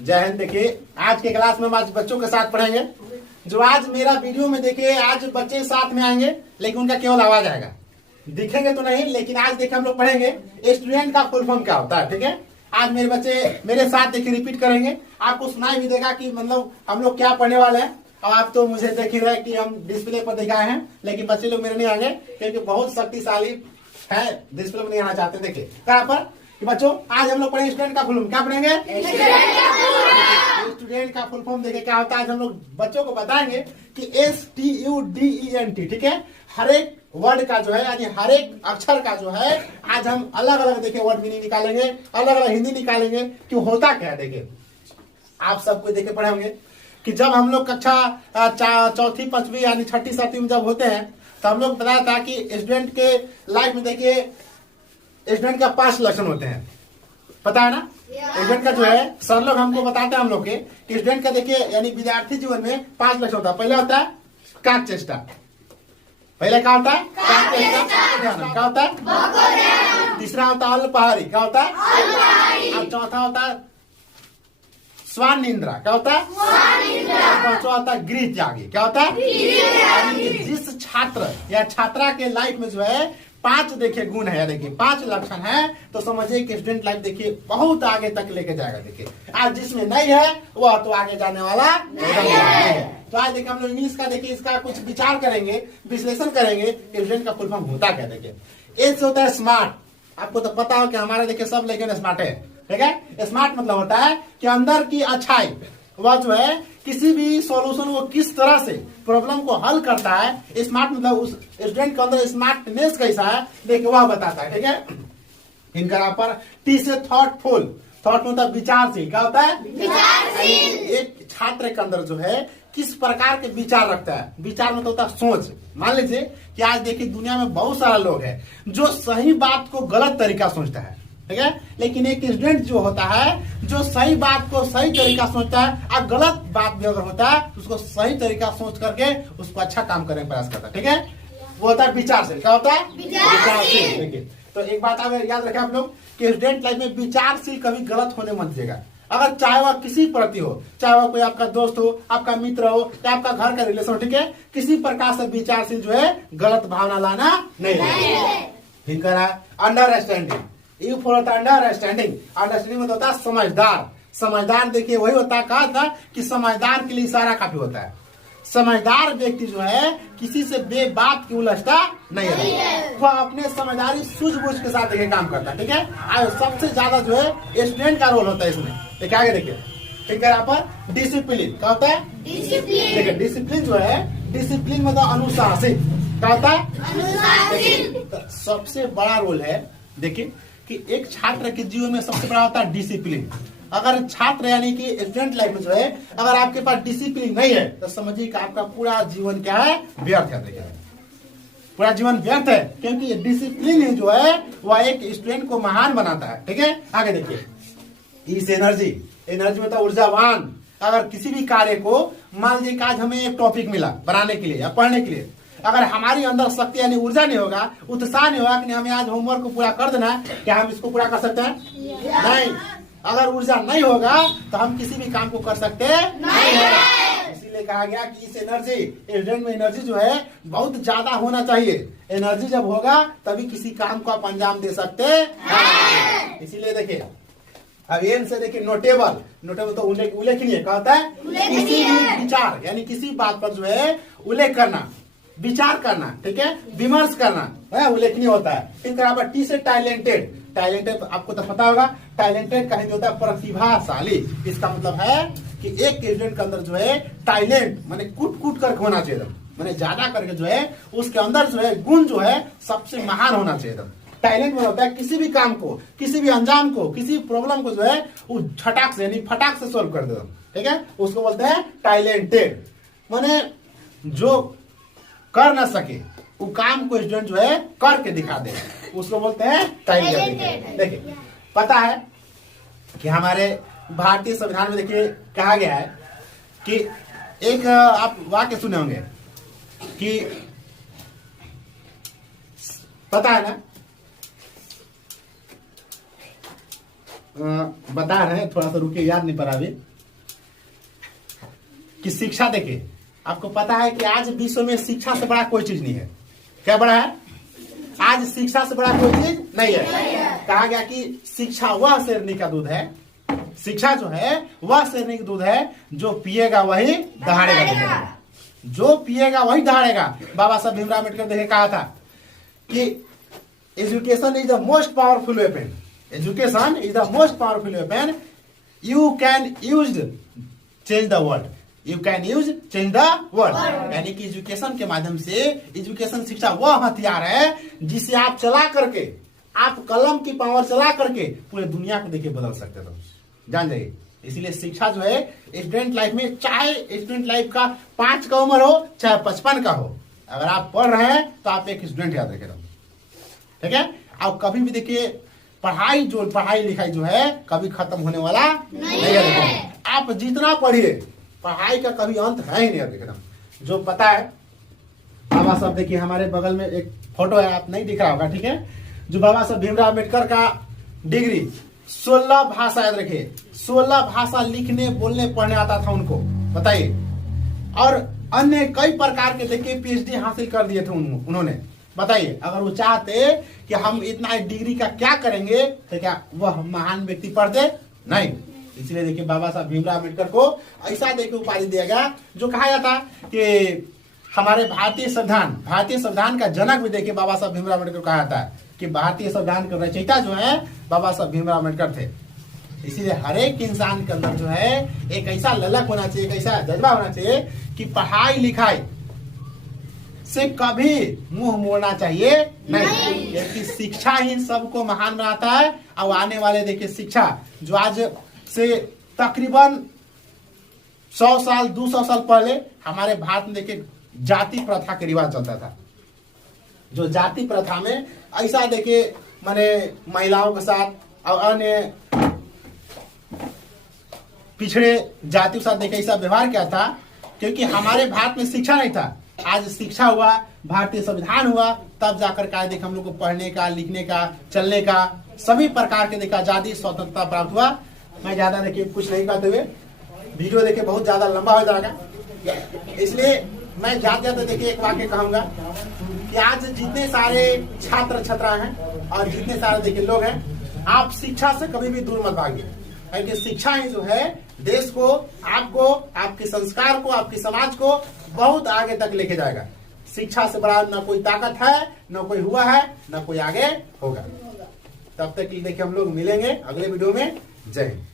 जय हिंद। देखिए आज के क्लास में हम आज बच्चों के साथ पढ़ेंगे। जो आज मेरा वीडियो में देखिए आज बच्चे साथ में आएंगे, लेकिन उनका केवल आवाज आएगा, दिखेंगे तो नहीं। लेकिन आज देखिए हम लोग पढ़ेंगे स्टूडेंट का फुल फॉर्म क्या होता है। ठीक है, आज मेरे बच्चे मेरे साथ देखिए रिपीट करेंगे, आपको सुनाई भी देगा कि मतलब हम लोग क्या पढ़ने वाले हैं। और आप तो मुझे देख ही रहे कि हम डिस्प्ले पर दिखाए हैं, लेकिन बच्चे लोग मेरे नहीं आएंगे क्योंकि बहुत शक्तिशाली है, डिस्प्ले पर नहीं आना चाहते। देखिए कहाँ पर कि बच्चों आज हम लोग पढ़ेंगे स्टूडेंट का फुल फॉर्म। क्या पढ़ेंगे? स्टूडेंट का फुल फॉर्म देखिए क्या होता है। आज हम लोग बच्चों को बताएंगे कि STUDENT। ठीक है, हर एक वर्ड का जो है यानी हर एक अक्षर का जो है आज हम अलग अलग देखिए वर्ड मीनिंग निकालेंगे, अलग अलग हिंदी निकालेंगे कि होता क्या है। देखिए आप सबको देखे पढ़े होंगे कि जब हम लोग कक्षा चौथी पांचवी यानी छठी सातवीं में जब होते हैं तो हम लोग बताया था कि स्टूडेंट के लाइफ में देखिए स्टूडेंट का 5 लक्षण होते हैं, पता है ना। स्टूडेंट का जो है सर लोग हमको बताते हैं हम लोग के कि स्टूडेंट का देखिए यानी विद्यार्थी जीवन में 5 लक्षण होता है। पहला होता है काक चेष्टा, पहले क्या होता है काक चेष्टा, क्या होता है। तीसरा होता है अल्पहारी, क्या होता है। और चौथा होता है स्वान निंद्रा, क्या होता है। पांचवा होता है गृह त्यागी, क्या होता है। जिस छात्र या छात्रा के लाइफ में जो है 5 देखिए गुण है, देखिए 5 लक्षण है, तो समझिए कि स्टूडेंट लाइफ देखिए बहुत आगे तक लेके जाएगा। देखिए आज जिसमें नहीं है वह तो आगे जाने वाला नहीं है। तो आज देखिए हम लोग इंग्लिश का देखिए इसका कुछ विचार करेंगे, विश्लेषण करेंगे कि स्टूडेंट का फुल फॉर्म होता क्या। देखिए एस होता है स्मार्ट। आपको तो पता हो कि हमारे देखिए सब लेकिन स्मार्ट है। ठीक है, स्मार्ट मतलब होता है कि अंदर की अच्छाई, वह जो है किसी भी सॉल्यूशन को किस तरह से प्रॉब्लम को हल करता है। स्मार्ट मतलब उस स्टूडेंट के अंदर स्मार्टनेस कैसा है देखिए वह बताता है। ठीक है, इनका यहाँ पर टी से थॉटफुल, थॉट मतलब विचारशील, क्या होता है विचारशील। एक छात्र के अंदर जो है किस प्रकार के विचार रखता है। विचार मतलब होता है सोच। मान लीजिए कि आज देखिए दुनिया में बहुत सारा लोग है जो सही बात को गलत तरीका सोचता है। ठीक है, लेकिन एक स्टूडेंट जो होता है जो सही बात को सही तरीका सोचता है और गलत बात भी अगर होता है तो उसको सही तरीका सोच करके उसको अच्छा काम करने का प्रयास करता है। ठीक है, वो होता है विचारशील। क्या होता है विचारशील। देखिए तो एक बात आप याद रखें आप लोग कि स्टूडेंट लाइफ में विचारशील कभी गलत होने मत दीजिएगा। अगर चाहे वह किसी प्रति हो, चाहे वह कोई आपका दोस्त हो, आपका मित्र हो या आपका घर का रिलेशन हो, ठीक है, किसी प्रकार से विचारशील जो है गलत भावना लाना नहीं है। फिर करा understanding. You for understanding. Understanding मतलब होता है समझदार। समझदार देखिए वही होता है, कहा था कि समझदार के लिए इशारा काफी होता है। समझदार व्यक्ति जो है किसी से बेबात की उलझता नहीं है, वह अपने समझदारी सूझबूझ के साथ देखिए काम करता है। ठीक है, और सबसे ज्यादा जो है स्टूडेंट का रोल होता है इसमें। देखिए आगे देखिए, ठीक है, यहाँ पर डिसिप्लिन क्या होता है। डिसिप्लिन देखिए डिसिप्लिन जो है, डिसिप्लिन मतलब अनुशासित, क्या होता है। सबसे बड़ा रोल है देखिए कि एक छात्र के जीवन में सबसे बड़ा होता है डिसिप्लिन। अगर छात्र यानी कि स्टूडेंट लाइफ में जो है अगर आपके पास डिसिप्लिन नहीं है तो समझिए कि आपका पूरा जीवन क्या है, व्यर्थ है। देखिए पूरा जीवन व्यर्थ है, क्योंकि ये डिसिप्लिन ही जो है वह एक स्टूडेंट को महान बनाता है। ठीक है, आगे देखिए इस एनर्जी। एनर्जी मतलब ऊर्जावान। अगर किसी भी कार्य को मान लीजिए आज हमें एक टॉपिक मिला बनाने के लिए या पढ़ने के लिए, अगर हमारी अंदर शक्ति यानी ऊर्जा नहीं होगा, उत्साह नहीं होगा कि हमें आज होमवर्क को पूरा कर देना है, क्या हम इसको पूरा कर सकते हैं? नहीं। अगर ऊर्जा नहीं होगा तो हम किसी भी काम को कर सकते नहीं है। इसीलिए कहा गया कि इस एनर्जी, स्टूडेंट में एनर्जी जो है बहुत ज्यादा होना चाहिए। एनर्जी जब होगा तभी किसी काम को आप अंजाम दे सकते हैं। इसीलिए देखिए अब एन से देखिए नोटेबल। नोटेबल तो उल्लेखनीय क्या होता है, किसी भी विचार यानी किसी बात पर जो है उल्लेख करना, विचार करना, ठीक है, विमर्श करना है, उल्लेखनीय होता है। फिर बराबर टी से टैलेंटेड। टैलेंटेड आपको तो पता होगा, टैलेंटेड का हिंदी होता है प्रतिभाशाली। इसका मतलब है कि एक स्टूडेंट के अंदर जो है टैलेंट माने कूट कूट कर होना चाहिए, माने ज्यादा करके जो है उसके अंदर जो है गुण जो है सबसे महान होना चाहिए। टैलेंट में होता है किसी भी काम को, किसी भी अंजाम को, किसी प्रॉब्लम को जो है वो झटाक से यानी फटाक से सोल्व कर देता। ठीक है, उसको बोलते हैं टैलेंटेड। माने जो कर ना सके वो काम को स्टूडेंट जो है करके दिखा दे, उसको बोलते हैं टैलेंटेड। देखिए पता है कि हमारे भारतीय संविधान में देखिए कहा गया है कि एक आप वाक्य सुने होंगे कि पता है ना बता रहे हैं, थोड़ा सा रुके, याद नहीं पड़ा अभी, कि शिक्षा देखिए, आपको पता है कि आज विश्व में शिक्षा से बड़ा कोई चीज नहीं है। क्या बड़ा है? आज शिक्षा से बड़ा कोई चीज नहीं है। कहा गया कि शिक्षा वह शेरनी का दूध है, शिक्षा जो है वह शेरनी का दूध है, जो पिएगा वही दहाड़ेगा। जो पिएगा वही दहाड़ेगा। बाबा साहब भीमराव अम्बेडकर देखे कहा था कि education is the most powerful weapon, education is the most powerful weapon, you can use change the world, you can use change the world. यानी कि एजुकेशन के माध्यम से, एजुकेशन शिक्षा वह हथियार है जिसे आप चला करके, आप कलम की पावर चला करके पूरे दुनिया को देखिए बदल सकते हो, जान जाइए। इसलिए शिक्षा जो है स्टूडेंट लाइफ में, चाहे स्टूडेंट लाइफ का 5 का उम्र हो चाहे 55 का हो, अगर आप पढ़ रहे हैं तो आप एक स्टूडेंट याद रखें, ठीक है। और कभी भी देखिए पढ़ाई लिखाई जो है कभी खत्म होने वाला नहीं है। आप जितना पढ़िए पढ़ाई का कभी अंत है ही नहीं एकदम। जो पता है बाबा साहब, देखिए हमारे बगल में एक फोटो है, आप नहीं दिख रहा होगा, ठीक है, जो बाबा साहब भीमराव अम्बेडकर का डिग्री 16 भाषा याद रखिए, 16 भाषा लिखने बोलने पढ़ने आता था उनको, बताइए। और अन्य कई प्रकार के देखिए पीएचडी हासिल कर दिए थे उन्होंने, बताइए। अगर वो चाहते कि हम इतना डिग्री का क्या करेंगे तो क्या वह महान व्यक्ति पढ़ते? नहीं। इसलिए देखिए बाबा साहब भीमराव अम्बेडकर को ऐसा देखिए उपाधि दिया गया, जो कहा जाता कि हमारे भारतीय संविधान का जनक भी देखिए बाबा साहब भीमराव अम्बेडकर कहा जाता है, कि भारतीय संविधान के रचयिता जो है बाबा साहब भीमराव अम्बेडकर थे। इसीलिए हर एक इंसान के अंदर जो है एक ऐसा ललक होना चाहिए, एक ऐसा जज्बा होना चाहिए कि पढ़ाई लिखाई से कभी मुंह मोड़ना चाहिए नहीं, क्योंकि शिक्षा ही सबको महान बनाता है। और आने वाले देखिए शिक्षा जो आज से तकरीबन 100 साल 200 साल पहले हमारे भारत में देखिए जाति प्रथा के रिवाज चलता था। जो जाति प्रथा में ऐसा देखिए माने महिलाओं के साथ और अन्य पिछड़े जातियों के साथ देखिए ऐसा व्यवहार किया था, क्योंकि हमारे भारत में शिक्षा नहीं था। आज शिक्षा हुआ, भारतीय संविधान हुआ, तब जाकर का देखिए हम लोग को पढ़ने का, लिखने का, चलने का सभी प्रकार के देखिए आजादी स्वतंत्रता प्राप्त हुआ। मैं ज्यादा देखिए कुछ नहीं कहते हुए, वीडियो देखिए बहुत ज्यादा लंबा हो जाएगा, इसलिए मैं जाते देखिए एक वाक्य कहूंगा कि आज जितने सारे छात्र छात्रा हैं और जितने सारे देखिए लोग हैं, आप शिक्षा से कभी भी दूर मत भागिए, क्योंकि शिक्षा ही जो है देश को, आपको, आपके संस्कार को, आपके समाज को बहुत आगे तक लेके जाएगा। शिक्षा से बड़ा न कोई ताकत है, न कोई हुआ है, न कोई आगे होगा। तब तक देखिए हम लोग मिलेंगे अगले वीडियो में। जय हिंद।